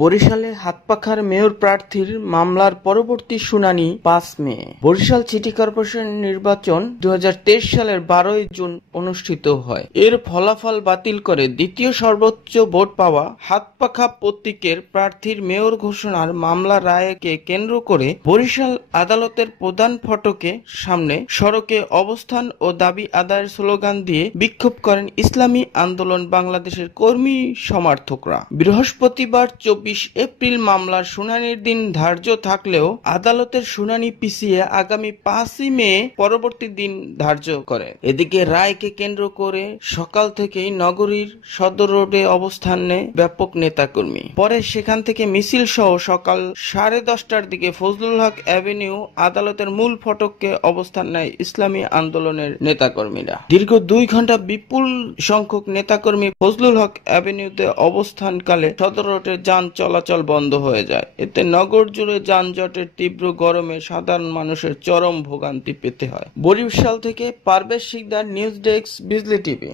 বরিশালে হাতপাখার মেয়র প্রার্থীর মামলার পরবর্তী শুনানি ৫ মে। বরিশাল সিটি কর্পোরেশন নির্বাচন ২০২৩ সালের ১২ জুন অনুষ্ঠিত হয়। এর ফলাফল বাতিল করে দ্বিতীয় সর্বোচ্চ ভোট পাওয়া হাতপাখা প্রতীকের প্রার্থীর মেয়র ঘোষণার মামলার রায়কে কেন্দ্র করে বরিশাল আদালতের প্রধান ফটকের সামনে সড়কে অবস্থান ও দাবি আদায়ের স্লোগান দিয়ে বিক্ষোভ করেন ইসলামী আন্দোলন বাংলাদেশের কর্মী সমর্থকরা। বৃহস্পতিবার ২৪ এপ্রিল মামলার শুনানির দিন ধার্য থাকলেও আদালতের শুনানি পিছিয়ে আগামী ৫ই মে পরবর্তী দিন ধার্য করে। এদিকে রায়কে কেন্দ্র করে সকাল থেকেই নগরীর সদর রোডে অবস্থান নেয় ব্যাপক নেতাকর্মী। পরে সেখান থেকে মিছিল সহ সকাল ১০:৩০টার দিকে ফজলুল হক অ্যাভিনিউ আদালতের মূল ফটকে অবস্থান নেয় ইসলামী আন্দোলনের নেতাকর্মীরা। দীর্ঘ ২ ঘন্টা বিপুল সংখ্যক নেতাকর্মী ফজলুল হক অ্যাভিনিউতে অবস্থানকালে সদর রোডে যান চলাচল বন্ধ হয়ে যায়। এতে নগর জুড়ে যানজটের তীব্র গরমে সাধারণ মানুষের চরম ভোগান্তি পেতে হয়। বরিশাল থেকে পারভেজ শিকদার, নিউজ ডেস্ক, বিজলি টিভি।